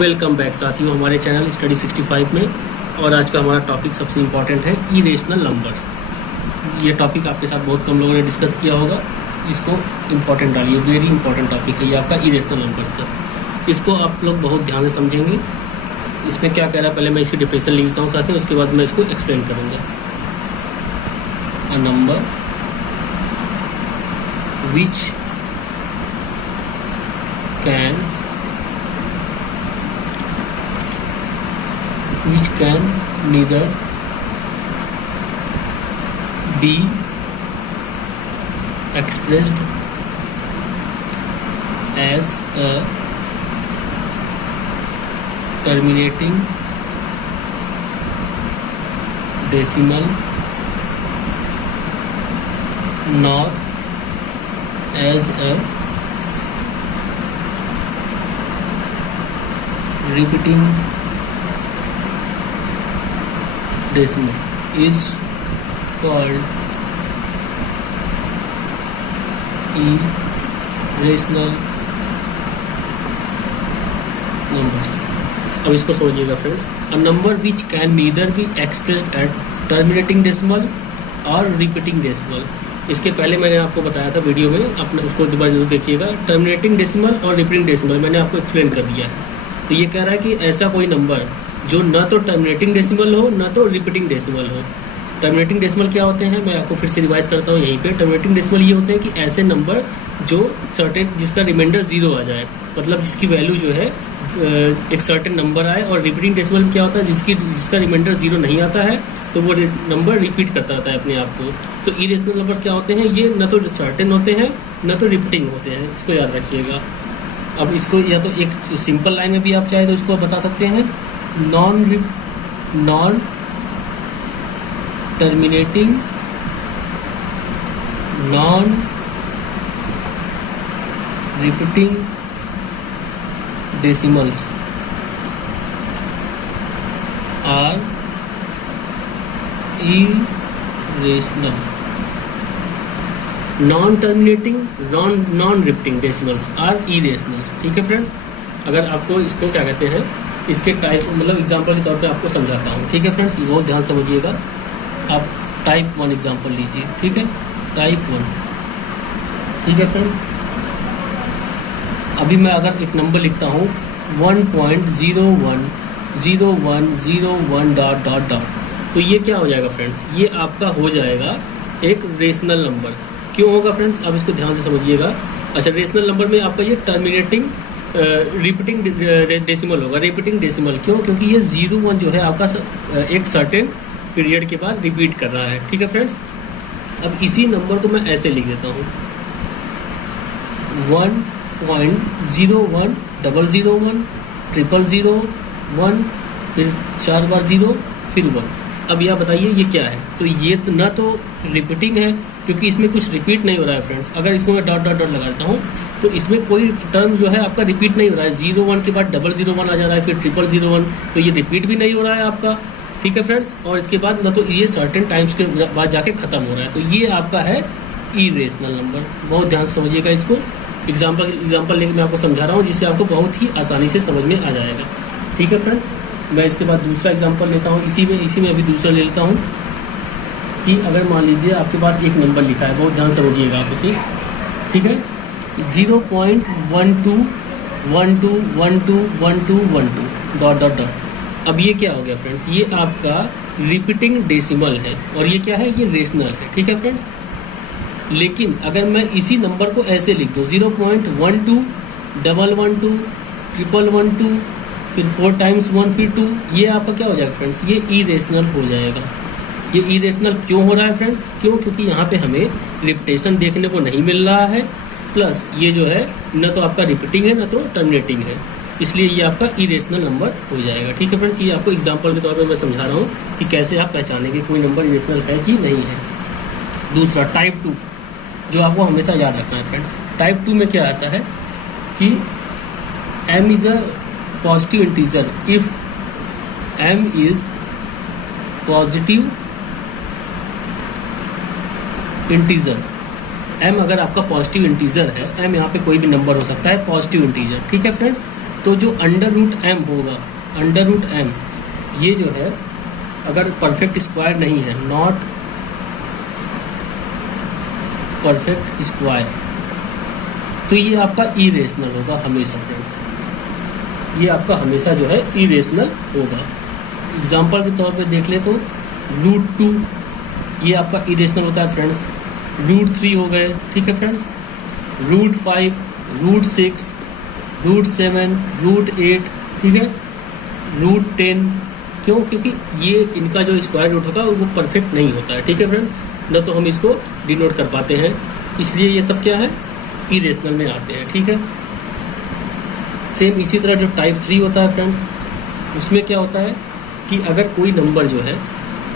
Welcome back साथियों हमारे channel study 65 में। और आज का हमारा टॉपिक सबसे इम्पॉर्टेंट है इरेशनल नंबर्स। ये टॉपिक आपके साथ बहुत कम लोगों ने डिस्कस किया होगा, इसको इम्पॉर्टेंट डालिए। वेरी इंपॉर्टेंट टॉपिक है ये आपका इरेशनल नंबर्स है। इसको आप लोग बहुत ध्यान से समझेंगे। इसमें क्या कह रहा है, पहले मैं इसकी डिफिनेशन लिखता हूँ साथियों, उसके बाद मैं इसको एक्सप्लेन करूँगा। अ number which can neither be expressed as a terminating decimal nor as a repeating decimal is called irrational numbers। अब इसको समझिएगा friends. A number which can neither be expressed at terminating decimal और repeating decimal. इसके पहले मैंने आपको बताया था वीडियो में, अपने उसको दोबारा जरूर देखिएगा। टर्मिनेटिंग डेसिमल और रिपीटिंग डेसिमल मैंने आपको एक्सप्लेन कर दिया है। तो ये कह रहा है कि ऐसा कोई नंबर जो न तो टर्मिनेटिंग डेसिमल हो न तो रिपीटिंग डेसिमल हो। टर्मिनेटिंग डेसिमल क्या होते हैं, मैं आपको फिर से रिवाइज करता हूँ यहीं पे। टर्मिनेटिंग डेसिमल ये होते हैं कि ऐसे नंबर जो सर्टेन, जिसका रिमाइंडर 0 आ जाए, मतलब जिसकी वैल्यू जो है एक सर्टेन नंबर आए। और रिपीटिंग डेसिमल में क्या होता है, जिसका रिमाइंडर 0 नहीं आता है तो वो नंबर रिपीट करता रहता है अपने आप को। तो इरेशनल नंबर्स क्या होते हैं, ये न तो सर्टेन होते हैं न तो रिपीटिंग होते हैं, इसको याद रखिएगा। अब इसको या तो एक सिंपल लाइन में भी आप चाहे तो इसको बता सकते हैं, non terminating non repeating decimals are irrational. Non terminating non repeating decimals are irrational. ठीक है फ्रेंड्स। अगर आपको इसको क्या कहते हैं, इसके टाइप मतलब एग्जांपल के तौर पे आपको समझाता हूँ। ठीक है फ्रेंड्स, ये बहुत ध्यान समझिएगा। आप टाइप 1 एग्जांपल लीजिए। ठीक है, टाइप 1। ठीक है फ्रेंड्स, अभी मैं अगर एक नंबर लिखता हूँ 1.010101 डॉट डॉट डॉट, तो ये क्या हो जाएगा फ्रेंड्स, ये आपका हो जाएगा एक रेशनल नंबर। क्यों होगा फ्रेंड्स, अब इसको ध्यान से समझिएगा। अच्छा, रेशनल नंबर में आपका ये टर्मिनेटिंग रिपीटिंग डेसिमल होगा। रिपीटिंग डेसिमल क्यों, क्योंकि ये 0-1 जो है आपका एक सर्टेन पीरियड के बाद रिपीट कर रहा है। ठीक है फ्रेंड्स। अब इसी नंबर को मैं ऐसे लिख देता हूँ 1.01001001 00001, फिर 4 बार 0 फिर 1। अब यह बताइए ये क्या है, तो ये तो ना तो रिपीटिंग है क्योंकि इसमें कुछ रिपीट नहीं हो रहा है फ्रेंड्स। अगर इसको मैं डॉट डॉट डॉट लगा देता हूँ तो इसमें कोई टर्म जो है आपका रिपीट नहीं हो रहा है। 0-1 के बाद 000 आ जा रहा है, फिर 00001, तो ये रिपीट भी नहीं हो रहा है आपका। ठीक है फ्रेंड्स। और इसके बाद ना तो ये सर्टेन टाइम्स के बाद जाके खत्म हो रहा है, तो ये आपका है इरेशनल नंबर। बहुत ध्यान से समझिएगा इसको। एग्जाम्पल लेकर मैं आपको समझा रहा हूँ जिससे आपको बहुत ही आसानी से समझ में आ जाएगा। ठीक है फ्रेंड्स। मैं इसके बाद दूसरा एग्जाम्पल लेता हूँ, इसी में अभी दूसरा ले लेता हूँ कि अगर मान लीजिए आपके पास एक नंबर लिखा है, बहुत ध्यान समझिएगा आप इसे। ठीक है, 0.12121212 डॉट डॉट डॉट। अब ये क्या हो गया फ्रेंड्स, ये आपका रिपीटिंग डेसिमल है और ये क्या है, ये रेशनल है। ठीक है फ्रेंड्स। लेकिन अगर मैं इसी नंबर को ऐसे लिख दूँ 0.12112112 फिर 4 टाइम्स 1 फिर 2, ये आपका क्या हो जाएगा फ्रेंड्स, ये इरेशनल हो जाएगा। ये इरेशनल क्यों हो रहा है फ्रेंड्स, क्यों, क्योंकि यहाँ पे हमें रिपीटेशन देखने को नहीं मिल रहा है, प्लस ये जो है न तो आपका रिपीटिंग है न तो टर्मिनेटिंग है, इसलिए ये आपका इरेशनल नंबर हो जाएगा। ठीक है फ्रेंड्स। ये आपको एग्जांपल के तौर पे मैं समझा रहा हूँ कि कैसे आप पहचानेंगे कोई नंबर इरेशनल है कि नहीं है। दूसरा टाइप 2 जो आपको हमेशा याद रखना है फ्रेंड्स। टाइप 2 में क्या आता है कि m is a positive integer if m is positive integer. m अगर आपका पॉजिटिव इंटीजर है, m यहाँ पे कोई भी नंबर हो सकता है, पॉजिटिव इंटीजर। ठीक है फ्रेंड्स। तो जो अंडर रूट एम होगा, अंडर रूट एम, ये जो है अगर परफेक्ट स्क्वायर नहीं है, नॉट परफेक्ट स्क्वायर, तो ये आपका इरेशनल होगा हमेशा फ्रेंड्स, ये आपका हमेशा जो है इरेशनल होगा। एग्जाम्पल के तौर पे देख ले तो √2 ये आपका इरेशनल होता है फ्रेंड्स, √3 हो गए, ठीक है फ्रेंड्स, √5, √6, √7, √8, ठीक है, √10। क्यों? क्योंकि ये इनका जो स्क्वायर रूट होगा वो परफेक्ट नहीं होता है, ठीक है फ्रेंड, न तो हम इसको डिनोट कर पाते हैं, इसलिए ये सब क्या है, इरेशनल में आते हैं, ठीक है। सेम इसी तरह जो टाइप 3 होता है फ्रेंड्स, उसमें क्या होता है कि अगर कोई नंबर जो है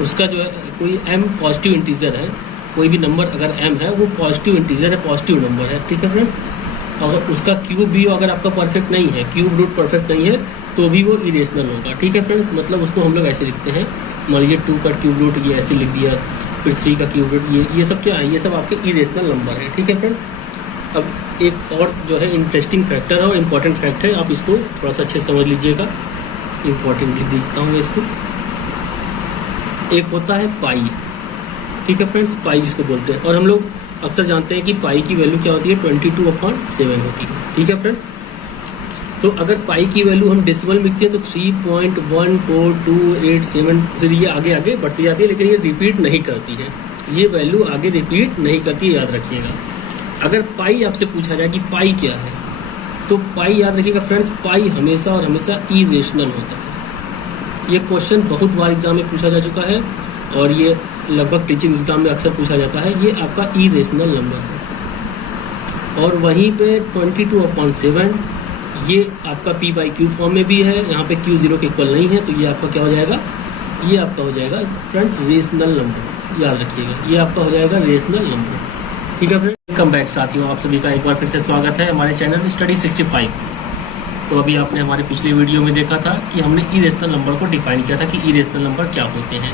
उसका जो है कोई m पॉजिटिव इंटीजर है, कोई भी नंबर अगर m है वो पॉजिटिव इंटीजर है, पॉजिटिव नंबर है, ठीक है फ्रेंड, अगर उसका क्यूब भी अगर आपका परफेक्ट नहीं है, क्यूब रूट परफेक्ट नहीं है, तो भी वो इरेशनल होगा, ठीक है फ्रेंड्स। मतलब उसको हम लोग ऐसे लिखते हैं, मान लीजिए 2 का क्यूब रूट ये ऐसे लिख दिया, फिर 3 का क्यूब रूट, ये सब क्या है, ये सब आपके इरेशनल नंबर है, ठीक है फ्रेंड्स। अब एक और जो है इंटरेस्टिंग फैक्टर है और इम्पॉर्टेंट फैक्ट है, आप इसको थोड़ा सा अच्छे से समझ लीजिएगा, इम्पॉर्टेंट लिख देता हूँ मैं इसको। एक होता है पाई, ठीक है फ्रेंड्स, पाई जिसको बोलते हैं, और हम लोग अक्सर जानते हैं कि पाई की वैल्यू क्या होती है, 22/7 होती है, ठीक है फ्रेंड्स। तो अगर पाई की वैल्यू हम डेसिमल में लिखते हैं तो 3.14287, फिर ये आगे आगे बढ़ती जाती है, लेकिन ये रिपीट नहीं करती है, ये वैल्यू आगे रिपीट नहीं करती है, याद रखिएगा। अगर पाई आपसे पूछा जाए कि पाई क्या है, तो पाई याद रखिएगा फ्रेंड्स, पाई हमेशा और हमेशा इरेशनल होता है। ये क्वेश्चन बहुत बार एग्जाम में पूछा जा चुका है और ये लगभग टीचिंग एग्जाम में अक्सर पूछा जाता है, ये आपका इरेशनल नंबर है। और वहीं पे 22/7 ये आपका p/q फॉर्म में भी है, यहाँ पे q 0 के इक्वल नहीं है, तो ये आपका क्या हो जाएगा, ये आपका हो जाएगा फ्रेंड्स रेशनल नंबर, याद रखिएगा, ये आपका हो जाएगा रेशनल नंबर, ठीक है फ्रेंड्स। वेलकम बैक साथियों, आप सभी का एक बार फिर से स्वागत है हमारे चैनल स्टडी 65। तो अभी आपने हमारे पिछले वीडियो में देखा था कि हमने इरेशनल नंबर को डिफाइन किया था कि इरेशनल नंबर क्या होते हैं,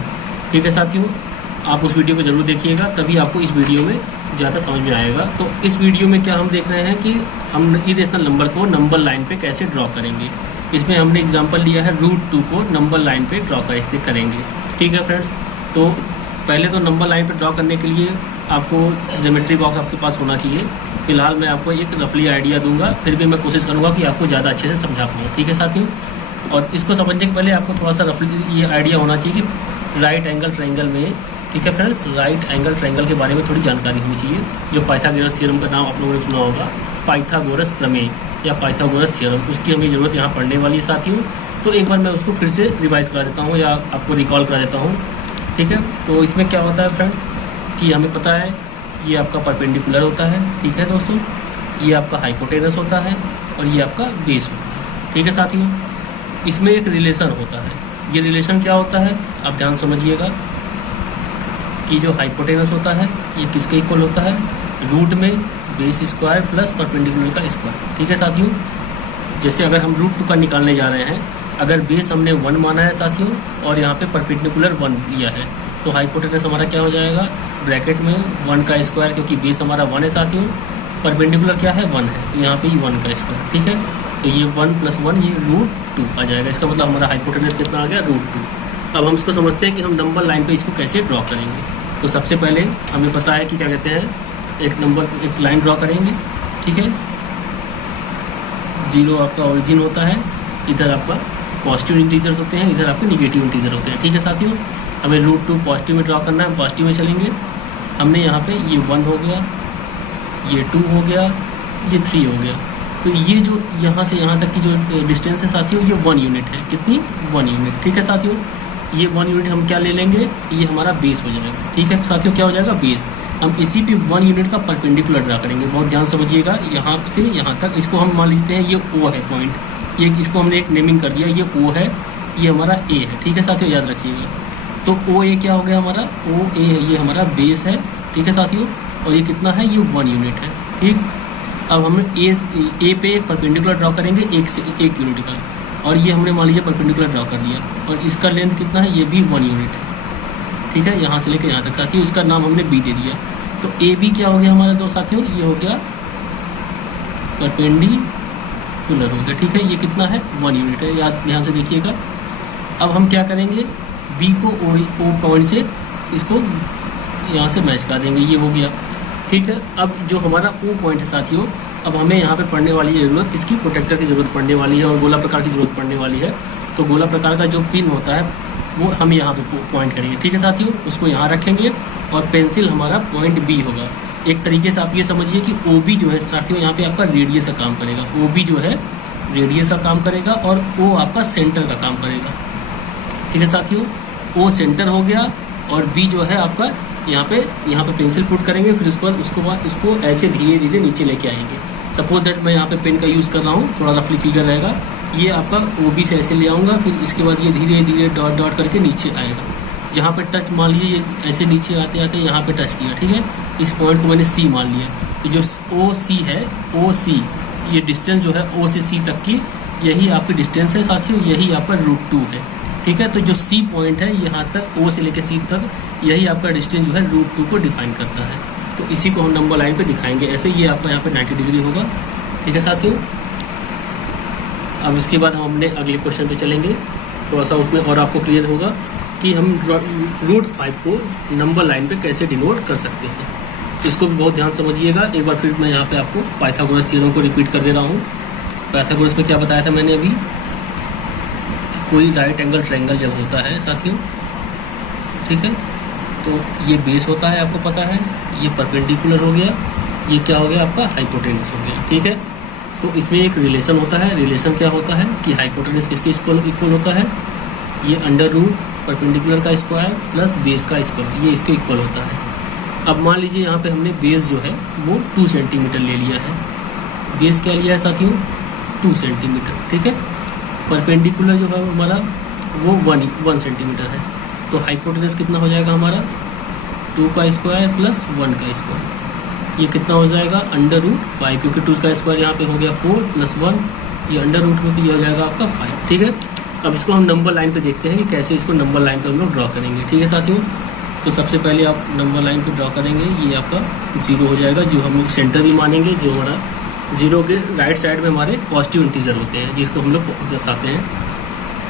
ठीक है साथियों, आप उस वीडियो को जरूर देखिएगा, तभी आपको इस वीडियो में ज़्यादा समझ में आएगा। तो इस वीडियो में क्या हम देख रहे हैं कि हम इरेशनल नंबर को नंबर लाइन पे कैसे ड्रॉ करेंगे। इसमें हमने एग्जांपल लिया है √2 को नंबर लाइन पे ड्रॉ कैसे करेंगे, ठीक है फ्रेंड्स। तो पहले तो नंबर लाइन पे ड्रॉ करने के लिए आपको ज्योमेट्री बॉक्स आपके पास होना चाहिए। फिलहाल मैं आपको एक रफली आइडिया दूंगा, फिर भी मैं कोशिश करूंगा कि आपको ज़्यादा अच्छे से समझा पाऊँ, ठीक है साथियों। और इसको समझने के पहले आपको थोड़ा सा रफली ये आइडिया होना चाहिए कि राइट एंगल ट्रायंगल में, ठीक है फ्रेंड्स, राइट एंगल ट्रायंगल के बारे में थोड़ी जानकारी होनी चाहिए। जो पाइथागोरस थ्योरम का नाम आप लोगों ने सुना होगा, पाइथागोरस प्रमेय या पाइथागोरस थ्योरम, उसकी हमें ज़रूरत यहाँ पढ़ने वाली है साथियों। तो एक बार मैं उसको फिर से रिवाइज करा देता हूँ या आपको रिकॉल करा देता हूँ, ठीक है। तो इसमें क्या होता है फ्रेंड्स कि हमें पता है ये आपका परपेंडिकुलर होता है, ठीक है दोस्तों, ये आपका हाइपोटेनस होता है और ये आपका बेस होता है, ठीक है साथियों। इसमें एक रिलेशन होता है, ये रिलेशन क्या होता है आप ध्यान समझिएगा कि जो हाइपोटेनस होता है ये किसके इक्वल होता है, रूट में बेस स्क्वायर प्लस परपेंडिकुलर का स्क्वायर, ठीक है साथियों। जैसे अगर हम √2 का निकालने जा रहे हैं, अगर बेस हमने 1 माना है साथियों और यहाँ पे परपेंडिकुलर 1 लिया है, तो हाइपोटेनस हमारा क्या हो जाएगा, ब्रैकेट में 1 का स्क्वायर, क्योंकि बेस हमारा 1 है साथियों, परपेंडिकुलर क्या है 1 है, तो यहाँ पे 1 का स्क्वायर, ठीक है। तो ये 1 + 1 ये √2 आ जाएगा, इसका मतलब हमारा हाइपोटेनस कितना आ गया, √2। अब हम इसको समझते हैं कि हम नंबर लाइन पे इसको कैसे ड्रॉ करेंगे। तो सबसे पहले हमें पता है कि क्या कहते हैं, एक लाइन ड्रॉ करेंगे, ठीक है। 0 आपका ओरिजिन होता है, इधर आपका पॉजिटिव इंटीजर होते हैं, इधर आपके निगेटिव इंटीजर होते हैं, ठीक है साथियों। हमें √2 पॉजिटिव में ड्रॉ करना है, हम पॉजिटिव में चलेंगे। हमने यहाँ पे ये 1 हो गया, ये 2 हो गया, ये 3 हो गया। तो ये जो यहाँ से यहाँ तक की जो डिस्टेंस है साथियों, ये 1 यूनिट है, कितनी 1 यूनिट, ठीक है साथियों। ये 1 यूनिट हम क्या ले लेंगे, ये हमारा बेस हो जाएगा, ठीक है साथियों, क्या हो जाएगा बेस। हम इसी पे 1 यूनिट का परपेंडिकुलर ड्रा करेंगे, बहुत ध्यान समझिएगा, यहाँ से यहाँ तक। इसको हम मान लेते हैं ये O है पॉइंट, ये इसको हमने एक नेमिंग कर दिया, ये O है, ये हमारा A है, ठीक है साथियों, याद रखिएगा। तो OA क्या हो गया हमारा, OA है, ये हमारा बेस है, ठीक है साथियों, और ये कितना है, ये 1 यूनिट है, ठीक। अब हम ए पे एक परपेंडिकुलर ड्रॉ करेंगे 1 यूनिट का, और ये हमने मान लीजिए परपेंडिकुलर ड्रॉ कर दिया, और इसका लेंथ कितना है, ये भी 1 यूनिट है, ठीक है, यहाँ से लेकर यहाँ तक साथियों। इसका नाम हमने B दे दिया। तो AB क्या हो गया हमारा दो साथियों, ये हो गया परपेंडिकुलर हो गया। ठीक है, ये कितना है 1 यूनिट है, याद ध्यान से देखिएगा। अब हम क्या करेंगे, बी को ओ पॉइंट से इसको यहाँ से मैच करा देंगे, ये हो गया। ठीक है, अब जो हमारा ओ पॉइंट है साथियों, अब हमें यहाँ पे पड़ने वाली है जरूरत किसकी, प्रोटेक्टर की जरूरत पड़ने वाली है और गोला प्रकार की जरूरत पड़ने वाली है। तो गोला प्रकार का जो पिन होता है वो हम यहाँ पे पॉइंट करेंगे। ठीक है साथियों, उसको यहाँ रखेंगे और पेंसिल हमारा पॉइंट बी होगा। एक तरीके से आप ये समझिए कि ओ बी जो है साथियों यहाँ पे आपका रेडियस का काम करेगा, ओ बी जो है रेडियस का काम करेगा और ओ आपका सेंटर का काम करेगा। ठीक है साथियों, ओ सेंटर हो गया और बी जो है आपका यहाँ पे पेंसिल पुट करेंगे, फिर उसके बाद इसको ऐसे धीरे धीरे नीचे लेके आएंगे। सपोज दैट मैं यहाँ पे पेन का यूज़ कर रहा हूँ, थोड़ा रफली फिगर रहेगा, ये आपका ओ बी से ऐसे ले आऊँगा, फिर इसके बाद ये धीरे धीरे डॉट डॉट करके नीचे आएगा। जहाँ पे टच मान लीजिए ये ऐसे नीचे आते आते यहाँ पे टच किया। ठीक है, इस पॉइंट को मैंने सी मान लिया। तो जो ओ सी है, ओ सी ये डिस्टेंस जो है ओ से सी तक की, यही आपकी डिस्टेंस है साथियों, यही आपका √2 है। ठीक है, तो जो सी पॉइंट है यहाँ तक, ओ से लेकर सी तक, यही आपका डिस्टेंस जो है √2 को डिफाइन करता है। तो इसी को हम नंबर लाइन पे दिखाएंगे ऐसे, ये आपका यहाँ पे 90 डिग्री होगा। ठीक है साथियों, अब इसके बाद हम अपने अगले क्वेश्चन पे चलेंगे, थोड़ा सा उसमें और आपको क्लियर होगा कि हम √5 को नंबर लाइन पे कैसे डिनोट कर सकते हैं। इसको भी बहुत ध्यान समझिएगा। एक बार फिर मैं यहाँ पे आपको पाइथागोरस थ्योरम को रिपीट कर दे रहा हूँ। पाइथागोरस में क्या बताया था मैंने अभी, कोई राइट एंगल ट्रायंगल जब होता है साथियों, ठीक है, तो ये बेस होता है, आपको पता है, ये परपेंडिकुलर हो गया, ये क्या हो गया आपका हाइपोटेनस हो गया। ठीक है, तो इसमें एक रिलेशन होता है। रिलेशन क्या होता है कि हाइपोटेनस किसके इक्वल होता है, ये √ परपेंडिकुलर का स्क्वायर प्लस बेस का स्क्वायर, ये इसके इक्वल होता है। अब मान लीजिए यहाँ पे हमने बेस जो है वो 2 सेंटीमीटर ले लिया है। बेस क्या लिया है साथियों, 2 सेंटीमीटर। ठीक है, परपेंडिकुलर जो है हमारा वो 1 सेंटीमीटर है। तो हाइपोटेनस कितना हो जाएगा हमारा, 2 का स्क्वायर प्लस 1 का स्क्वायर, ये कितना हो जाएगा √5, क्योंकि 2 का स्क्वायर यहाँ पे हो गया 4 प्लस 1, ये √ में, तो ये हो जाएगा आपका 5। ठीक है, अब इसको हम नंबर लाइन पे देखते हैं कि कैसे इसको नंबर लाइन पे हम लोग ड्रॉ करेंगे। ठीक है साथियों, तो सबसे पहले आप नंबर लाइन पे ड्रॉ करेंगे, ये आपका 0 हो जाएगा, जो हम लोग सेंटर भी मानेंगे। जो हमारा 0 के राइट साइड में हमारे पॉजिटिव इंटीजर होते हैं, जिसको हम लोग दर्शाते हैं।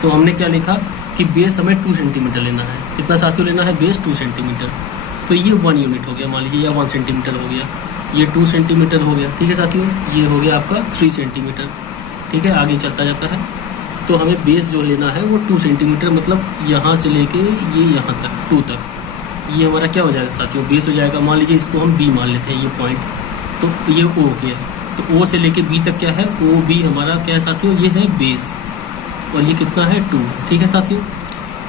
तो हमने क्या लिखा कि बेस हमें 2 सेंटीमीटर लेना है। कितना साथियों लेना है, बेस 2 सेंटीमीटर। तो ये 1 यूनिट हो गया मान लीजिए, या 1 सेंटीमीटर हो गया, ये 2 सेंटीमीटर हो गया। ठीक है साथियों, ये हो गया आपका 3 सेंटीमीटर। ठीक है, आगे चलता जाता है। तो हमें बेस जो लेना है वो 2 सेंटीमीटर, मतलब यहाँ से लेके ये यहाँ तक 2 तक, ये हमारा क्या हो जाएगा साथियों, बेस हो जाएगा। मान लीजिए इसको हम बी मान लेते हैं, ये पॉइंट, तो ये ओ गया। तो ओ से लेके बी तक क्या है, ओ बी हमारा क्या है साथियों, ये है बेस, और ये कितना है 2। ठीक है साथियों,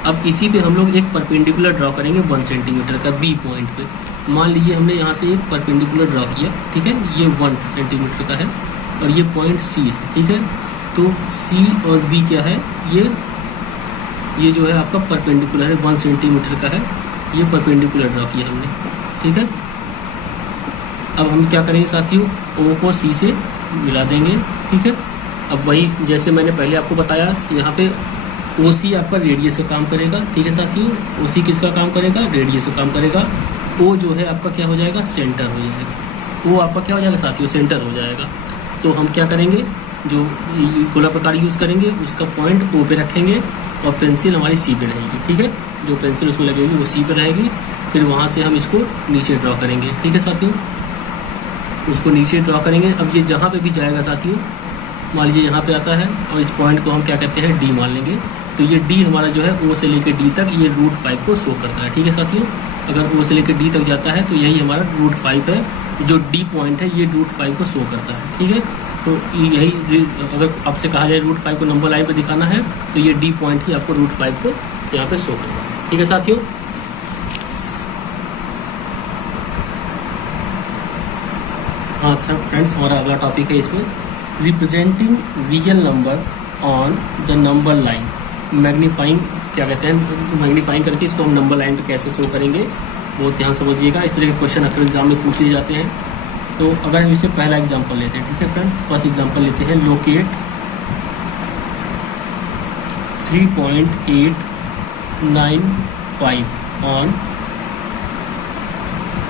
अब इसी पे हम लोग एक परपेंडिकुलर ड्रॉ करेंगे 1 सेंटीमीटर का बी पॉइंट पे। मान लीजिए हमने यहाँ से एक परपेंडिकुलर ड्रॉ किया। ठीक है, ये 1 सेंटीमीटर का है और ये पॉइंट सी है। ठीक है, तो सी और बी क्या है, ये जो है आपका परपेंडिकुलर है, 1 सेंटीमीटर का है, ये परपेंडिकुलर ड्रॉ किया हमने। ठीक है, अब हम क्या करेंगे साथियों, ओ को सी से मिला देंगे। ठीक है, अब वही जैसे मैंने पहले आपको बताया, यहाँ पे ओ सी आपका रेडियस का काम करेगा। ठीक है साथियों, ओ सी किसका काम करेगा, रेडियस का काम करेगा। ओ जो है आपका क्या हो जाएगा, सेंटर हो जाएगा। ओ आपका क्या हो जाएगा साथियों, सेंटर हो जाएगा। तो हम क्या करेंगे, जो गोला प्रकार यूज़ करेंगे उसका पॉइंट ओ पे रखेंगे और पेंसिल हमारी सी पे रहेगी। ठीक है, जो पेंसिल उसमें लगेगी वो सी पे रहेगी। फिर वहाँ से हम इसको नीचे ड्रॉ करेंगे। ठीक है साथियों, उसको नीचे ड्रॉ करेंगे। अब ये जहाँ पे भी जाएगा साथियों, मान लीजिए यहाँ पे आता है और इस पॉइंट को हम क्या कहते हैं, डी मान लेंगे। तो ये डी हमारा जो है ओ से लेकर डी तक ये √5 को शो करता है। ठीक है साथियों, अगर ओ से लेकर डी तक जाता है तो यही हमारा √5 है, जो डी पॉइंट है ये √5 को शो करता है। ठीक है, तो यही अगर आपसे कहा जाए √5 को नंबर लाइन पे दिखाना है तो ये डी पॉइंट ही आपको √5 को यहाँ पे शो करता है। ठीक है साथियों, हाँ सर फ्रेंड्स, हमारा अगला टॉपिक है इसमें representing real number on the number line. Magnifying क्या कहते हैं, मैग्नीफाइंग करके इसको हम नंबर लाइन पे कैसे शो करेंगे, बहुत ध्यान समझिएगा। इस तरह के क्वेश्चन अक्सर एग्जाम में पूछ लिए जाते हैं। तो अगर हम इसमें पहला एग्जांपल लेते हैं, ठीक है फ्रेंड्स, फर्स्ट एग्जांपल लेते हैं, लोकेट 3.895 ऑन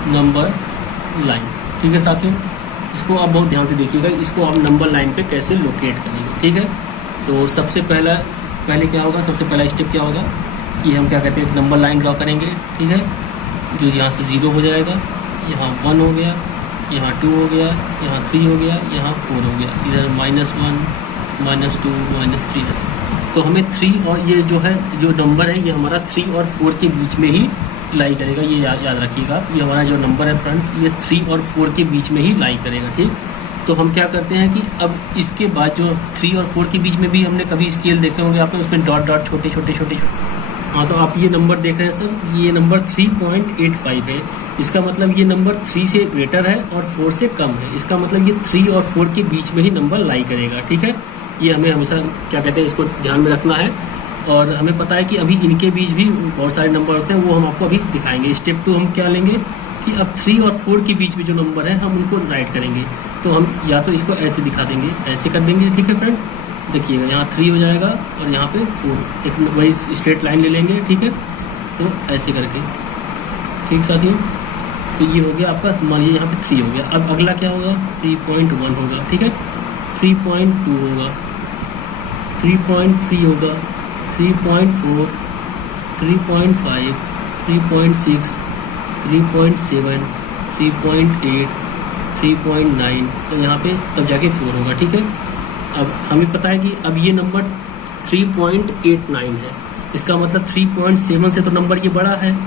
नंबर लाइन। ठीक है साथियों, इसको आप बहुत ध्यान से देखिएगा, इसको आप नंबर लाइन पे कैसे लोकेट करेंगे, ठीक है। तो सबसे पहले क्या होगा, सबसे पहला स्टेप क्या होगा कि हम क्या कहते हैं नंबर लाइन ड्रॉ करेंगे, ठीक है। जो यहाँ से 0 हो जाएगा, यहाँ 1 हो गया, यहाँ 2 हो गया, यहाँ 3 हो गया, यहाँ 4 हो गया, इधर -1 -2 -3 ऐसे। तो हमें 3 और ये जो है जो नंबर है ये हमारा 3 और 4 के बीच में ही लाई करेगा, ये याद रखिएगा। ये हमारा जो नंबर है फ्रेंड्स ये 3 और 4 के बीच में ही लाई करेगा, ठीक। तो हम क्या करते हैं कि अब इसके बाद जो 3 और 4 के बीच में भी हमने कभी स्केल देखे होंगे आपने, उसमें डॉट डॉट छोटे छोटे। हाँ, तो आप ये नंबर देख रहे हैं सर, ये नंबर 3.85 है। इसका मतलब ये नंबर 3 से ग्रेटर है और 4 से कम है। इसका मतलब ये 3 और 4 के बीच में ही नंबर लाई करेगा, ठीक है। ये हमें हमेशा क्या कहते हैं इसको ध्यान में रखना है। और हमें पता है कि अभी इनके बीच भी बहुत सारे नंबर होते हैं, वो हम आपको अभी दिखाएंगे। स्टेप 2 हम क्या लेंगे कि अब 3 और 4 के बीच में जो नंबर है हम उनको राइट करेंगे। तो हम या तो इसको ऐसे दिखा देंगे, ऐसे कर देंगे, ठीक है फ्रेंड्स। देखिएगा यहाँ 3 हो जाएगा और यहाँ पे 4, एक वही स्ट्रेट लाइन ले लेंगे, ठीक है। तो ऐसे करके, ठीक साथियों। तो ये हो गया आपका, मानिए यहाँ पे 3 हो गया। अब अगला क्या होगा, 3.1 होगा, ठीक है। 3.2 होगा, 3.3 होगा, 3.4, 3.5, 3.6, 3.7, 3.8, 3.9। तो यहाँ पे तब जाके 4 होगा, ठीक है। अब हमें पता है कि अब ये नंबर 3.89 है। इसका मतलब 3.7 से तो नंबर ये बड़ा है,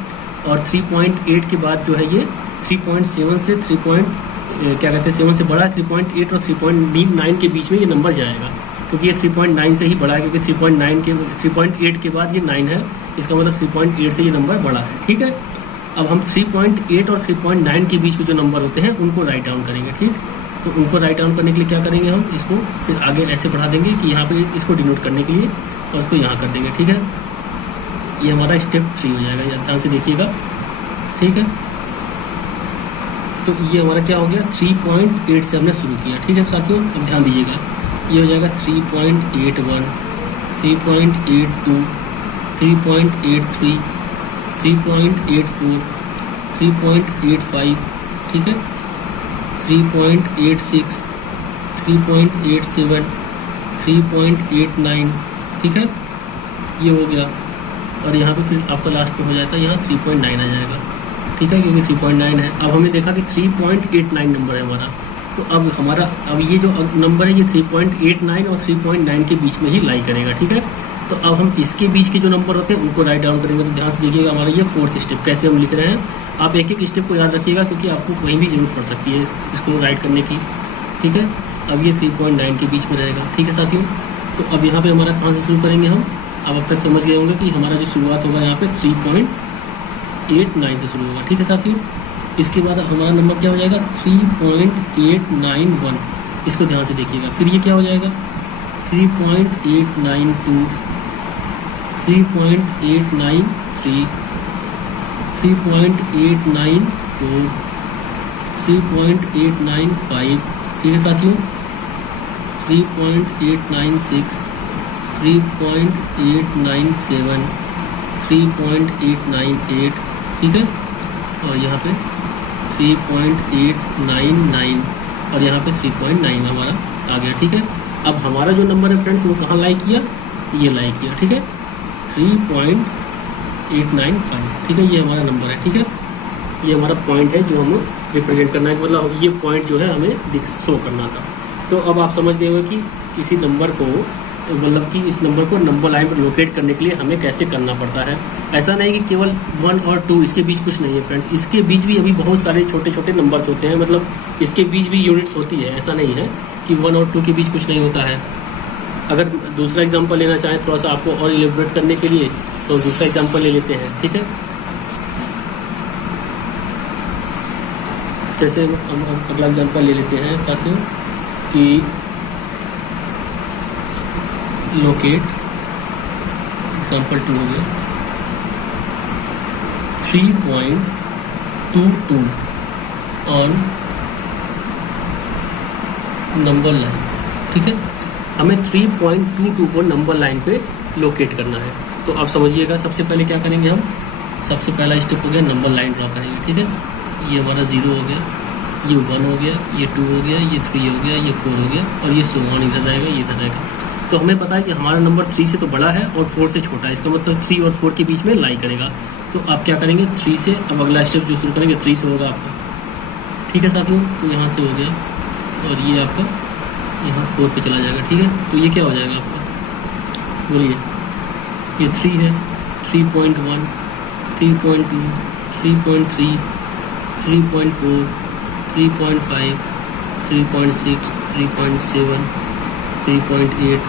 और 3.8 के बाद जो है ये 3.7 से 7 से बड़ा है। 3.8 और 3.9 के बीच में ये नंबर जाएगा, क्योंकि ये 3.9 से ही बड़ा है, क्योंकि 3.8 के बाद ये 9 है। इसका मतलब 3.8 से ये नंबर बड़ा है, ठीक है। अब हम 3.8 और 3.9 के बीच में जो नंबर होते हैं उनको राइट डाउन करेंगे, ठीक। तो उनको राइट डाउन करने के लिए क्या करेंगे, हम इसको फिर आगे ऐसे बढ़ा देंगे कि यहाँ पे इसको डिनोट करने के लिए, और इसको यहाँ कर देंगे, ठीक है। ये हमारा स्टेप 3 हो जाएगा, ध्यान से देखिएगा, ठीक है। तो ये हमारा क्या हो गया, 3.8 से हमने शुरू किया, ठीक है साथियों। अब ध्यान दीजिएगा, ये हो जाएगा 3.81, 3.82, 3.83, 3.84, 3.85, ठीक है, 3.86, 3.87, 3.89, ठीक है। ये हो गया, और यहाँ पे फिर आपका लास्ट में हो जाएगा यहाँ 3.9 आ जाएगा, ठीक है, क्योंकि 3.9 है। अब हमने देखा कि 3.89 नंबर है हमारा। तो अब ये जो नंबर है ये 3.89 और 3.9 के बीच में ही लाई करेगा, ठीक है। तो अब हम इसके बीच के जो नंबर होते हैं उनको राइट डाउन करेंगे। तो ध्यान से देखिएगा, हमारा ये 4th स्टेप कैसे हम लिख रहे हैं। आप एक एक स्टेप को याद रखिएगा, क्योंकि आपको कहीं भी जरूरत पड़ सकती है इसको राइट करने की, ठीक है। अब ये 3.9 के बीच में रहेगा, ठीक है साथियों। तो अब यहाँ पे हमारा कहाँ से शुरू करेंगे हम, अब तक समझ गए होंगे कि हमारा जो शुरुआत होगा यहाँ पे 3.89 से शुरू होगा, ठीक है साथियों। इसके बाद हमारा नंबर क्या हो जाएगा, 3.891। इसको ध्यान से देखिएगा। फिर ये क्या हो जाएगा, 3.892, 3.893, 3.894, 3.895, ठीक है साथियों, 3.896, 3.897, 3.898, ठीक है। और यहाँ पे 3.899 और यहाँ पे 3.9 हमारा आ गया, ठीक है। अब हमारा जो नंबर है फ्रेंड्स वो कहाँ लाई किया, ये लाई किया, ठीक है, 3.895, ठीक है। ये हमारा नंबर है, ठीक है। ये हमारा पॉइंट है जो हमें रिप्रेजेंट करना है, मतलब ये पॉइंट जो है हमें शो करना था। तो अब आप समझ गए हो कि किसी नंबर को, मतलब कि इस नंबर को नंबर लाइन पर लोकेट करने के लिए हमें कैसे करना पड़ता है। ऐसा नहीं कि केवल 1 और 2 इसके बीच कुछ नहीं है फ्रेंड्स, इसके बीच भी अभी बहुत सारे छोटे छोटे नंबर्स होते हैं, मतलब इसके बीच भी यूनिट्स होती है। ऐसा नहीं है कि 1 और 2 के बीच कुछ नहीं होता है। अगर दूसरा एग्जाम्पल लेना चाहें थोड़ा सा आपको और इलेबोरेट करने के लिए, तो दूसरा एग्जाम्पल ले लेते हैं, ठीक है। जैसे हम अगला एग्जाम्पल ले लेते हैं साथियों कि लोकेट, एग्जाम्पल 2 हो गया 3.22 ऑन नंबर लाइन, ठीक है। हमें 3.22 को नंबर लाइन पे लोकेट करना है। तो आप समझिएगा, सबसे पहले क्या करेंगे हम, सबसे पहला स्टेप हो गया नंबर लाइन ड्रॉ करेंगे, ठीक है। ये हमारा 0 हो गया, ये 1 हो गया, ये 2 हो गया, ये 3 हो गया, ये 4 हो गया, और ये सो ऑन इधर जाएगा, ये इधर जाएगा। तो हमें पता है कि हमारा नंबर 3 से तो बड़ा है और 4 से छोटा है, इसका मतलब 3 और 4 के बीच में लाई करेगा। तो आप क्या करेंगे, 3 से अब अगला स्टेप जो शुरू करेंगे 3 से होगा आपका, ठीक है साथियों। तो यहाँ से हो गया और ये आपका यहाँ 4 पे चला जाएगा, ठीक है। तो ये क्या हो जाएगा आपका, बोलिए, ये 3 है, 3.1, 3.2, 3.3, 3.4, 3.5, 3.6, 3.7, 3.8,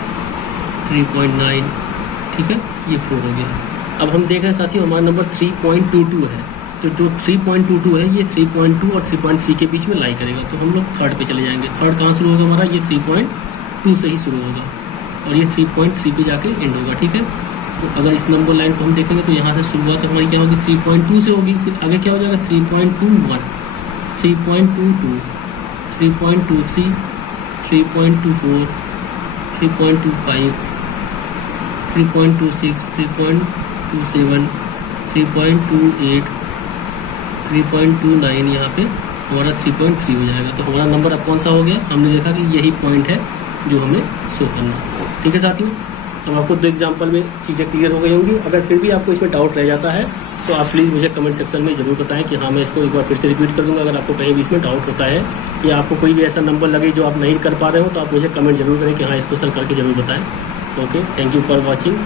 3.9, ठीक है, ये 4 हो गया। अब हम देख रहे हैं साथियों हमारा नंबर 3.22 है, तो जो 3.22 है ये 3.2 और 3.3 के बीच में लाई करेगा। तो हम लोग थर्ड पे चले जाएंगे। थर्ड कहाँ शुरू होगा हमारा, ये 3.2 से ही शुरू होगा और ये 3.3 पे जाके एंड होगा, ठीक है। तो अगर इस नंबर लाइन को हम देखेंगे तो यहाँ से शुरुआत हमारी क्या होगी, 3.2 से होगी, फिर आगे क्या हो जाएगा 3.21, 3.22, 3.23, 3.24, 3.25, 3.26, 3.27, 3.28, 3.29, यहाँ पे हमारा 3.3 हो जाएगा। तो हमारा नंबर अब कौन सा हो गया, हमने देखा कि यही पॉइंट है जो हमें शो करना, ठीक है साथियों। अब आपको 2 एग्जाम्पल में चीज़ें क्लियर हो गई होंगी। अगर फिर भी आपको इसमें डाउट रह जाता है तो आप प्लीज़ मुझे कमेंट सेक्शन में ज़रूर बताएं कि हाँ मैं इसको एक बार फिर से रिपीट कर दूंगा। अगर आपको कहीं भी इसमें डाउट होता है या आपको कोई भी ऐसा नंबर लगे जो आप नहीं कर पा रहे हो तो आप मुझे कमेंट जरूर करें कि हाँ इसको सर करके ज़रूर बताएं। Okay, thank you for watching.